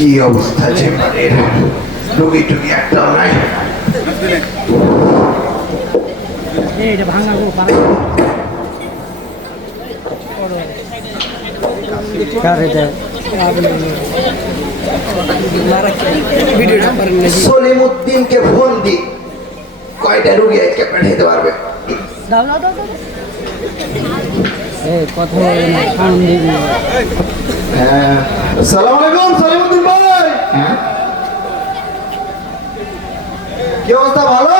কি অবস্থা চেম্বারের, রোগী টুগী একটাও নাই। সলিমুদ্দিনকে ফোন দি, কয়টা রুগী আজকে পাঠাইতে পারবে? আসসালামু আলাইকুম সলিমুদ্দিন ভাই। কি অবস্থা, ভালো?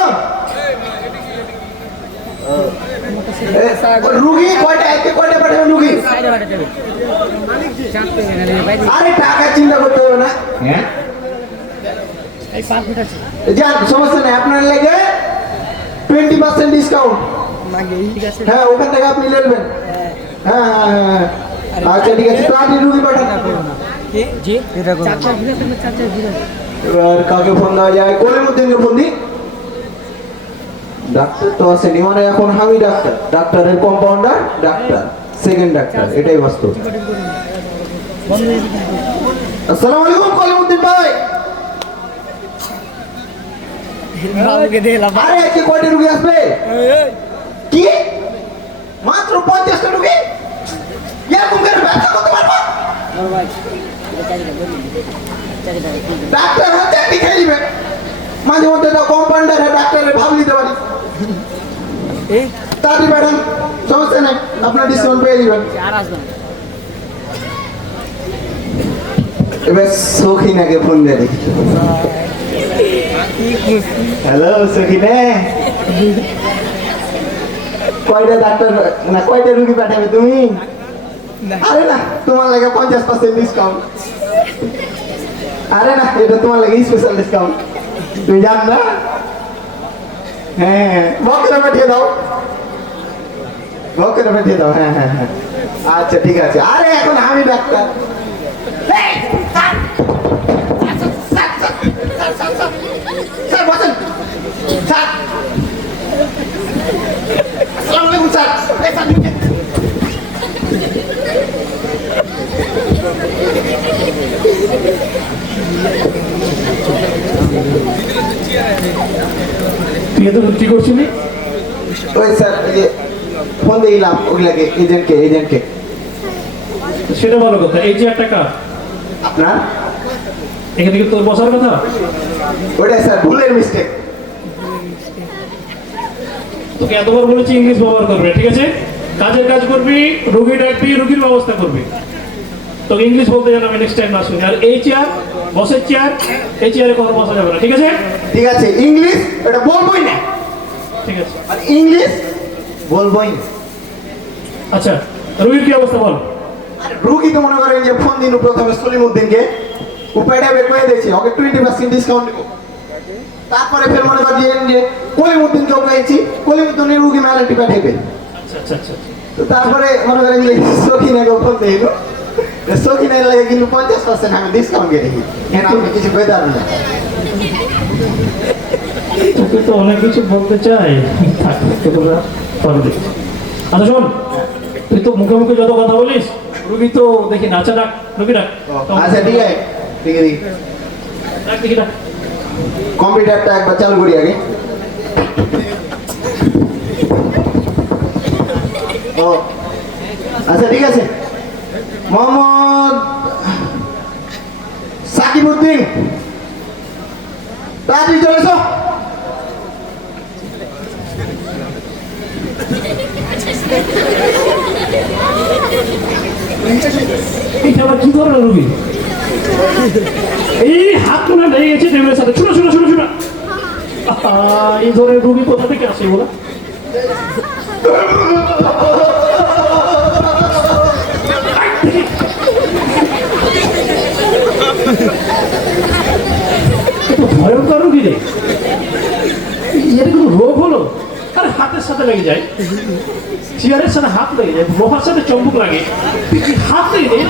রুগী কয়টা, আজকে কয়টা পাঠাবেন রুগী? আরে টাকা চিন্তা করতে হবে না, যান সমস্যা নেই। আপনার লেগে 20% ডিসকাউন্ট। হ্যাঁ, ওখান থেকে আপনি নেবেন। হ্যাঁ হ্যাঁ হ্যাঁ, আচ্ছা ঠিক আছে, তো আপনি রুগী পাঠান। এবার কাকে ফোন দেওয়া যায়? কলিমুদ্দিনকে ফোন দিই। ডাক্তার তো আসেনি, মানে এখন আমি ডাক্তার, ডাক্তারের কম্পাউন্ডার, ডাক্তার সেকেন্ড ডাক্তার, এটাই বাস্তব। আসসালামু আলাইকুম কলিমুদ্দিন ভাই। আরে আজকে কয়টা রুগী আসবে? কি মাত্র 50টা রুগী? এরকম করে ব্যবসা করতে পারবো? ডাক্তার হাতে চাকরি খেয়ে নিবে, মাঝে মধ্যে তো কম্পাউন্ডার ডাক্তারের ভাব নিতে পারি। তাড়াতাড়ি পাঠান, সমস্যা নেই, আপনার ডিসকাউন্ট পেয়ে যাবেন। এবার সখিনাকে ফোন দিয়ে দেখি। হ্যালো সখিনা, কয়টা ডাক্তার না কয়টা রুগী পাঠাবে তুমি? আরে না, তোমার লাগে 50% ডিসকাউন্ট। আরে না, এটা তোমার লাগে স্পেশাল ডিসকাউন্ট, তুমি জান না? হ্যাঁ, বকেরা পাঠিয়ে দাও, বকেরা পাঠিয়ে দাও। হ্যাঁ হ্যাঁ হ্যাঁ, আচ্ছা ঠিক আছে। আরে এখন আমি ডাক্তার। স্যার বসেন, স্যার আসসালামু আলাইকুম স্যার। তুই এত কি করছিলি? ওই স্যার, এই যে ফোন দিলাম ওগুলাকে, এজেন্টকে। সেটা ভালো কথা। এই যে 1 টাকা আপনার এখানে কি তোর বসার কথা? ওটাই স্যার, ভুলের মিস্টেক। তোকে এতবার বলেছি ইংলিশ ব্যবহার করবে, ঠিক আছে? কাজের কাজ করবি, রোগী ডাকবি, রোগীর ব্যবস্থা করবি। তোকে ইংলিশ বলতে জানা আমি নেক্সট টাইম না শুনি। আর এই চেয়ার, বসের চেয়ার, এই চেয়ারে কোনো বসা যাবে না, ঠিক আছে? ঠিক আছে, ইংলিশ এটা বলবোই না, ঠিক আছে। আর ইংলিশ বলবোই না। আচ্ছা, রোগীর কি অবস্থা বল? রুগী তো মনে করেন যে ফোন দিন প্রথমে সলিমুদ্দিনকে, উপায়টা বের করে দিয়েছি, ওকে 20% ডিসকাউন্ট দেবো। তারপরে ফের মনে করেন যে কলিমুদ্দিনকেও পেয়েছি, কলিমুদ্দিনের রুগী ম্যালেন্টি পাঠাইবে। আচ্ছা আচ্ছা আচ্ছা, তো তারপরে মনে করেন যে সখিনাকেও ফোন দিল, সখিনের লাগে কিন্তু 50% আমি ডিসকাউন্ট দিয়ে দেখি, কেন আপনি কিছু বেদার না। তোকে তো অনেক কিছু বলতে চাই। আচ্ছা শোন, তুই তো মুখে মুখে যত কথা বলিস, রুগী তো দেখি নাচা ডাক, রুগী ডাক। আচ্ছা ঠিক আছে, ঠিক আছে, ডাক দেখি ডাক। কম্পিউটারটা একবার চালু করি আগে। ও আচ্ছা ঠিক আছে, মোহাম্মদ সাকিবউদ্দিন, তাড়াতাড়ি চলে এসো। এটা আবার কি ধরনের রুগী? এই হাত তোলা লেগে গেছে টেবিলের সাথে। শুনো শুনো শুনো শুনো, এই ধরনের রুগী কোথা থেকে আসে বলো? ভয়ঙ্কর রুগী রে, এর কোনো রোগ হলো? আরে হাতের সাথে লেগে যায়, চেয়ারের সাথে হাত লেগে যায়, লোহার সাথে চম্বুক লাগে, হাত লেগে যায়।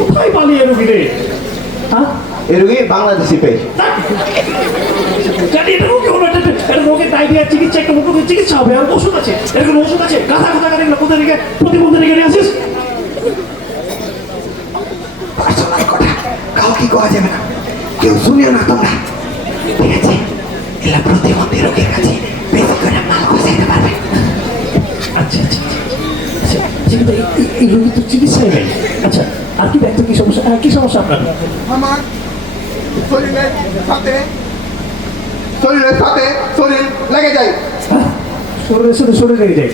কোথায় পালিয়ে রুগী রে? হ্যাঁ, এই রুগী বাংলাদেশি পেয়েছি। রোগের ডায়রিয়া চিকিৎসা, একটা মতো চিকিৎসা হবে, আর ওষুধ আছে, এরকম ওষুধ আছে। গাথা গাথা গাড়ি কোথা থেকে প্রতিবন্ধী রেখে নিয়ে আসিস? পার্সোনাল কথা কাউকে বাকি করা যাবে না, কেউ শুনিও না তোমরা, ঠিক আছে? এলা প্রতিবন্ধী রোগীর কাছে বেশি করে মাল খসাইতে পারবে। আচ্ছা আচ্ছা আচ্ছা কিন্তু এই রোগী তো চিকিৎসাই নেই। আচ্ছা আর কি দেখতো, কি সমস্যা, কি সমস্যা আপনার? আমার শরীরের সাথে শরীর লেগে যায়। শরীরের সাথে শরীর লেগে যায়,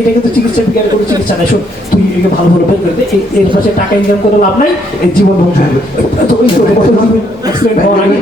এটা কিন্তু চিকিৎসা বিজ্ঞানের কোনো চিকিৎসা নাই। শোন, তুই একে ভালো ভালো বের করে দে, এর পাশে টাকা ইনকাম করে লাভ নাই, এই জীবন ধ্বংস হবে। তো ওই তো অ্যাক্সিডেন্ট হওয়ার আগে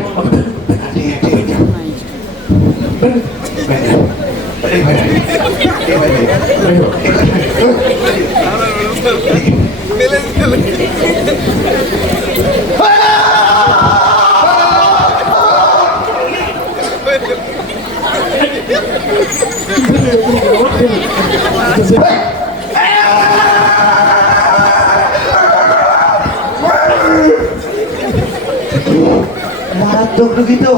মারাত্মক রোগী তো।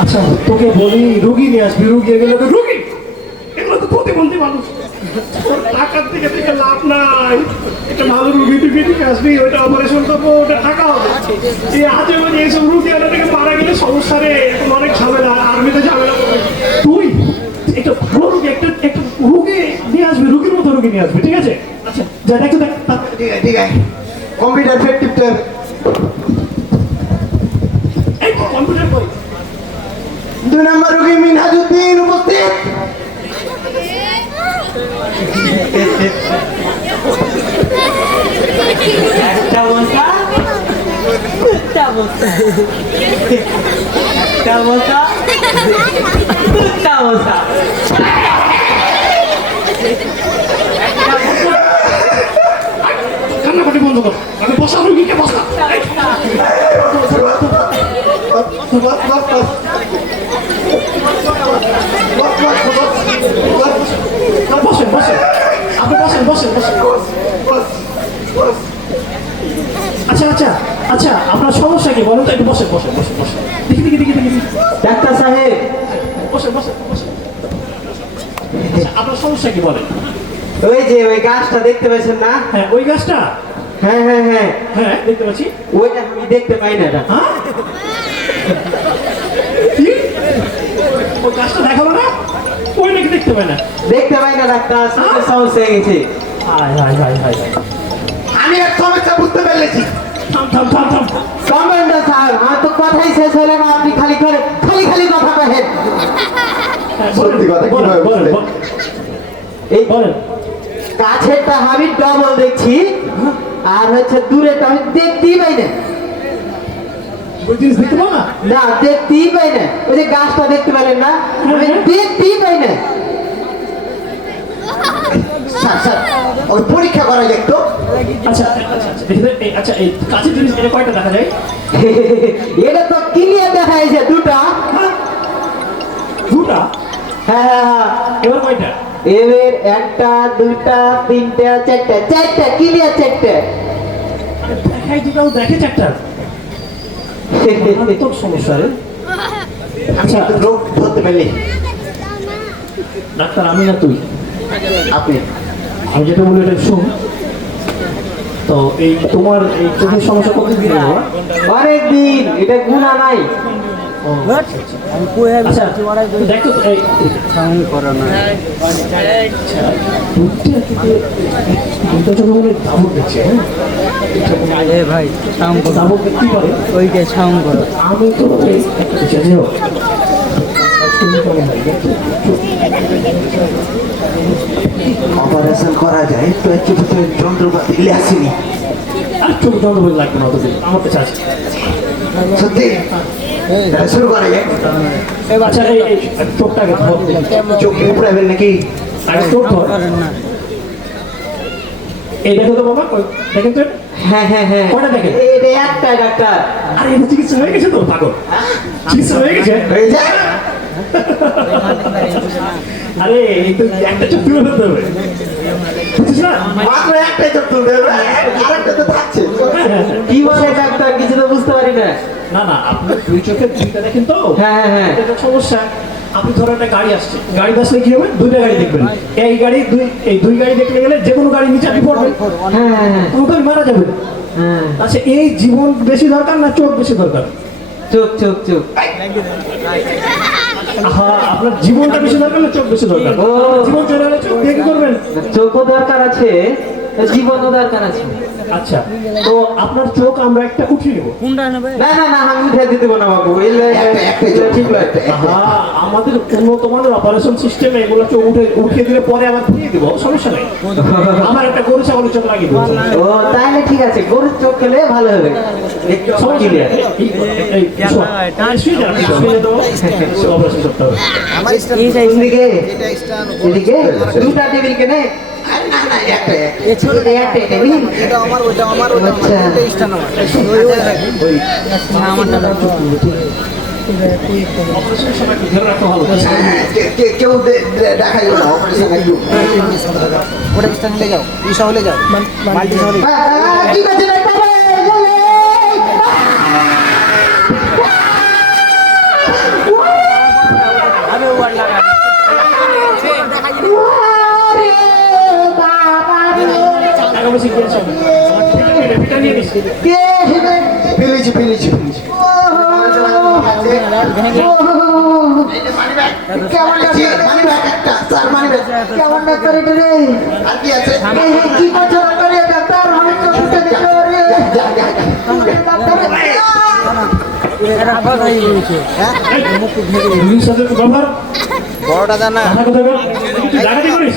আচ্ছা তোকে বলি রুগী নিয়ে আসবি, রুগী এগুলো তো রুগী, এগুলো তো প্রতিবন্ধী মানুষ, ওর টাকার থেকে থেকে লাভ নাই। একটা ভালো রুগী টুগী থেকে আসবি, ওইটা অপারেশন করবো, ওটা টাকা হবে। এই আজে বাজে এইসব রুগী ওটা থেকে মারা গেলে সমস্যা রে, এখন অনেক ঝামেলা, আর্মিতে ঝামেলা করবে। তুই একটা ভালো রুগী, একটা রুগী নিয়ে আসবি, রুগীর মতো রুগী নিয়ে আসবি, ঠিক আছে? আচ্ছা যা দেখো দেখ। ঠিক আছে, কম্পিউটার ফের টিপতে হবে। এই কম্পিউটার বই 2 নম্বর রোগী মিনহাজউদ্দিন উপস্থিত। কান্নাকাটি বন্ধ কর, আমি বসা রুগীকে বসা। বসেন বসেন, আপনি বসেন বসেন বসেন। আচ্ছা আচ্ছা আচ্ছা আপনার সমস্যা কি বলেন তো, একটু বসেন বসেন বসেন বসেন। দেখি দেখি দেখি দেখি ডাক্তার সাহেব, বসেন বসেন বসেন। আচ্ছা, আপনার সমস্যা কি বলেন? ওই যে ওই গাছটা দেখতে পাচ্ছেন না? হ্যাঁ ওই গাছটা, হ্যাঁ হ্যাঁ হ্যাঁ, হ্যাঁ দেখতে পাচ্ছি। ওইটা আমি দেখতে পাই না। এটা হ্যাঁ কি? ওই গাছটা দেখাবো না, ওই নাকি দেখতে পায় না? দেখতে পাই না ডাক্তার, চোখের সমস্যা হয়ে গেছে। হায় হায় হায় হায় হায়। আমি এক সমস্যা বুঝতে পেরেছি। থাম থাম থাম থাম। কমান্ডার সাহেব, আমার তো কথাই শেষ হলো না, আপনি খালি কথা কহেন। হ্যাঁ, সত্যি কথা বলেন, কিভাবে বলেন, বুঝলে? বলেন, এই বলেন। কাছেরটা আমি ডবল দেখছি, আর হচ্ছে দূরেরটা আমি দেখতেই পাই না। ওই জিনিস দেখতে পাও না? না, দেখতেই পাই না। ওই যে গাছটা দেখতে পেলেন না, আমি দেখতেই পাই না। স্যার ওই পরীক্ষা করা যায় তো। আচ্ছা আচ্ছা আচ্ছা দেখি তো, আচ্ছা এই কাছের জিনিস এটা কয়টা দেখা যায়? এটা তো ক্লিয়ার দেখা যাচ্ছে দুটা। দুটা? হ্যাঁ হ্যাঁ হ্যাঁ, এবার কয়টা? এবার 1টা 2টা 3টা 4টা ক্লিয়ার 4টা। দেখাই দুটাও দেখে চারটা, তো সমস্যা রে। আচ্ছা রোগ ধরতে পারলি ডাক্তার আমি না তুই, আপনি। আমি যেটা বলি এটা শুন। তো এই তোমার এই চোখের সমস্যা কতদিন হলো? অনেক দিন, এটা গুণা নাই। আচ্ছা দেখো এই দুটো চোখে মনে দাবর দেখছে। হ্যাঁ ভাই দাবর দেখতেই পারে, ওইটা সাউন্ড করো। আমি তো অপারেশন করা যায় তো, একটু যন্ত্রপাতি আসেনি। আর চোখ যন্ত্র লাগবে না অতদিন, আমার কাছে আছে। সত্যি তাহলে শুরু করা যায়। আচ্ছা এই চোখটাকে ধর, চোখ উপড়াবেন নাকি? আগে চোখ ধর। না এই দেখো তো বাবা, দেখেন তো হ্যাঁ হ্যাঁ হ্যাঁ, কয়টা দেখেন? এটা একটাই ডাক্তার। আরে এটা চিকিৎসা হয়ে গেছে তো পাগল, চিকিৎসা হয়ে গেছে। হয়ে যায়। আরে এই তো একটা চোখ তুলে ফেলতে হবে, বুঝছিস না? মাত্র একটাই চোখ তুলতে হবে, আরেকটা তো থাকছে। কি বলে ডাক্তার, কিছু তো বুঝতে পারি না। না না, আপনি দুই চোখে দুইটা দেখেন তো। হ্যাঁ, হ্যাঁ। এটা সমস্যা। আপনি ধরো একটা গাড়ি আসছে, গাড়ি আসলে কি হবে, দুইটা গাড়ি দেখবেন। এই দুই গাড়ি দেখতে গেলে যে কোনো গাড়ি নিচে আপনি পড়বেন, হ্যাঁ, হ্যাঁ, ওখানে মারা যাবেন। হ্যাঁ। আচ্ছা, এই জীবন বেশি দরকার না চোখ বেশি দরকার? চোখ চোখ চোখ। হ্যাঁ, আপনার জীবনটা বেশি দরকার না চোখ বেশি দরকার? ও। জীবন চলে গেলে চোখ দিয়ে কি করবেন? চোখও দরকার আছে, জীবনও দরকার আছে। আচ্ছা, তো আপনার চোখ আমরা একটা উঠিয়ে নেবো। না না না, আমি উঠে দিতে না বাবু, ঠিক নয়। হ্যাঁ, আমাদের উন্নত মানের অপারেশন সিস্টেমে এগুলো চোখ উঠিয়ে দিলে পরে আবার ফিরিয়ে দিব, সমস্যা নেই। আমার একটা গরু ছাগলের চোখ লাগিয়ে দেবো। ও তাহলে ঠিক আছে, গরুর চোখ খেলে ভালো হবে। সমস্যা নেই। শুয়ে যান, শুয়ে দেবো, অপারেশন করতে হবে। এদিকে এদিকে দুটা টেবিল কেনে। না না একটা একটা টেবিল। আচ্ছা। অপারেশনের সময় একটু ধরে রাখা ভালো। কেউ দেখা যাবে না অপারেশন একটু ওটা স্ট্যান্ড হলে যাও, ইসা হলে যাও, মাল্টি হলে কি করছে না বাবা? আমি ওয়ার লাগা টাকা বেশি দিয়েছে, পিটা নিয়ে নিচ্ছি। ফেলেছি কেমন মানি ব্যাগ একটা স্যার, মানি ব্যাগ কেমন ডাক্তার এটা রে? আর কি আছে? কি করছো ডাক্তার? ডাক্তার আমি তো উঠে দিতে পারি। ডাক্তার রুগীর সাথে ব্যবহার বড়টা জানা কথা কথা বল, তুই ডাকাতি করিস।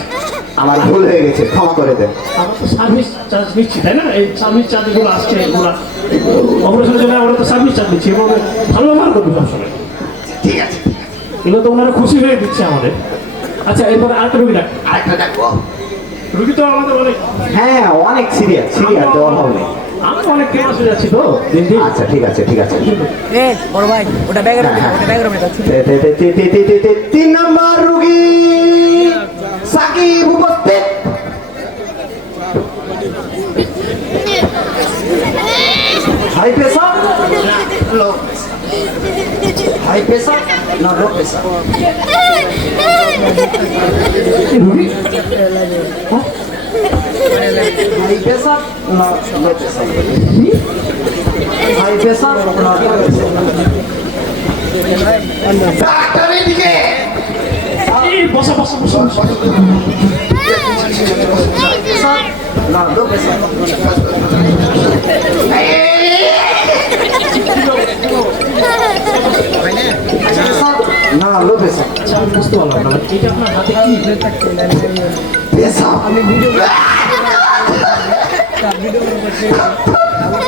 আমার ভুল হয়ে গেছে, ক্ষমা করে দেন। আমরা তো সার্ভিস চার্জ নিচ্ছি, তাই না? এই সার্ভিস চার্জগুলো আসছে, এগুলো অপারেশনের জন্য আমরা তো সার্ভিস চার্জ দিচ্ছি এবং ভালো ব্যবহার করবি সবসময়। ঠিক আছে, এগুলো তো ওনারা খুশি হয়ে দিচ্ছে আমাদের। আচ্ছা, এরপরে আরেকটা রুগী ডাক। আরেকটা ডাকবো। রুগী তো আমাদের অনেক, হ্যাঁ অনেক সিরিয়াস দেওয়া হবে। আমি অনেক ফেমাস হয়ে যাচ্ছি তো দিন দিন। আচ্ছা ঠিক আছে এ বড় ভাই ওটা ব্যাগের মধ্যে ওটা ব্যাগের মধ্যে 3 নম্বর রুগী সাকিব উপস্থিত। High pressure, low high pressure না লো প্রেসার। রুগী হাই প্রেসার না লো প্রেসার, হাই প্রেসার না লো প্রেসার। ডাক্তার এদিকে এই বসা বসা বসা বসা। না লো প্রেসার। না লো প্রেসার। আচ্ছা, আমি বুঝতে পারলাম না, এটা আপনার হাতে কি? প্রেসার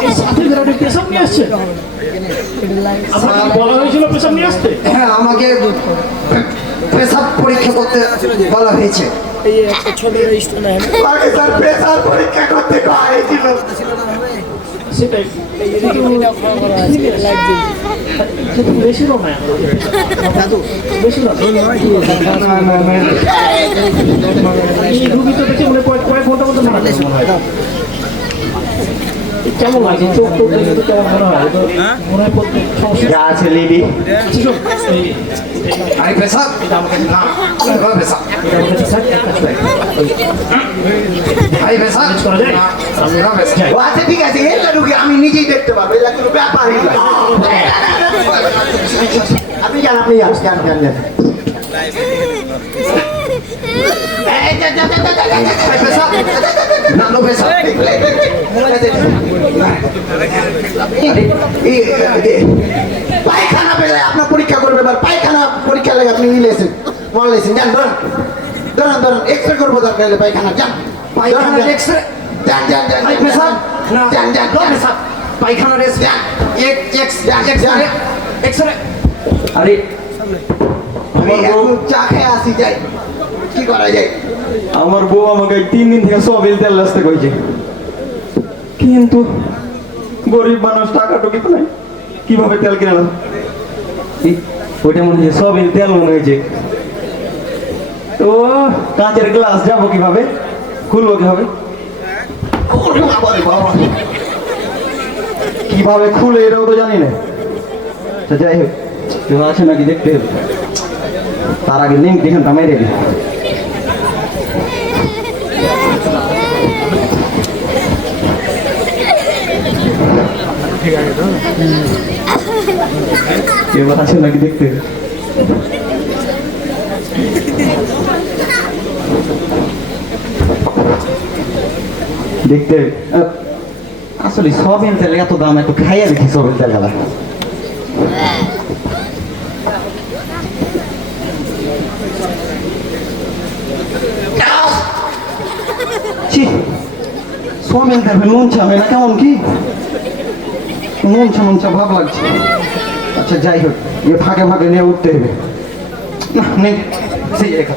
এই সাথে বেরোতে পেশাব নিয়ে আসছে? আপনাকে কি বলা হয়েছিল পেশাব নিয়ে আসতে? হ্যাঁ আমাকে পেশাব পরীক্ষা করতে বলা হয়েছে। ছোট স্টোন আছে আমাকে স্যার পেশাব পরীক্ষা করতে করা হয়েছিল। সেটাই কিন্তু বেশি রো নয়, বেশি না। এই রুগী তো দেখে মনে কয়েক ঘন্টার মধ্যে মারা যাবে মনে হয়। কেমন লাগে চোখ টোক দেখে তো কেমন মনে হয়? তো মনে হয় প্রত্যেক সমস্যা যা আছে লিডি শোন, আই পেশাব এটা আমাকে না লো পেশাব, এটা আমাকে স্যার একটা ছয় আই পেশাব করা যায়? আমি লো পেশাব। ও আচ্ছা ঠিক আছে, এটা রুগী আমি নিজেই দেখতে পারবো, এটা কোনো ব্যাপারই নয়। আপনি যান আই পেশাব না লো পেশাব। পায়খানা পেলে আপনার পরীক্ষা করবে, এবার পায়খানা পরীক্ষা লাগে আপনি নিলেছেন মনে লেছেন, যান ধরান এক্সরে করবো দরকার হলে পায়খানা যান, পায়খানার এক্সরে যান পায়খানার এক্সরে। আরে আমি এখন চা খেয়ে আসি, যাই কি করা যায়। আমার বউ আমাকে 3 দিন থেকে সয়াবিন তেল আসতে কইছে, কিন্তু গরিব মানুষ টাকা টুকি নাই, কিভাবে তেল কিনে না? ওইটা মনে হচ্ছে সয়াবিন তেল মনে হয়েছে। তো কাঁচের গ্লাস যাবো কিভাবে, খুলবো কিভাবে, কিভাবে খুলে এটাও তো জানি না। আচ্ছা যাই হোক কেউ আছে নাকি দেখতে হবে তার আগে লিঙ্ক দেখেন তামাই রেডি কেউ আছে নাকি দেখতে হবে দেখতে আসলে সয়াবিন তেল এত দাম একটু খাইয়ে দেখি সয়াবিন তেল গেলা সয়াবিন তেল নুন চা হয় না কেমন কি নুন চা ভাব লাগছে আচ্ছা যাই হোক এ ফাঁকে ফাঁকে নিয়ে উঠতে হবে না নেই সেই রেখা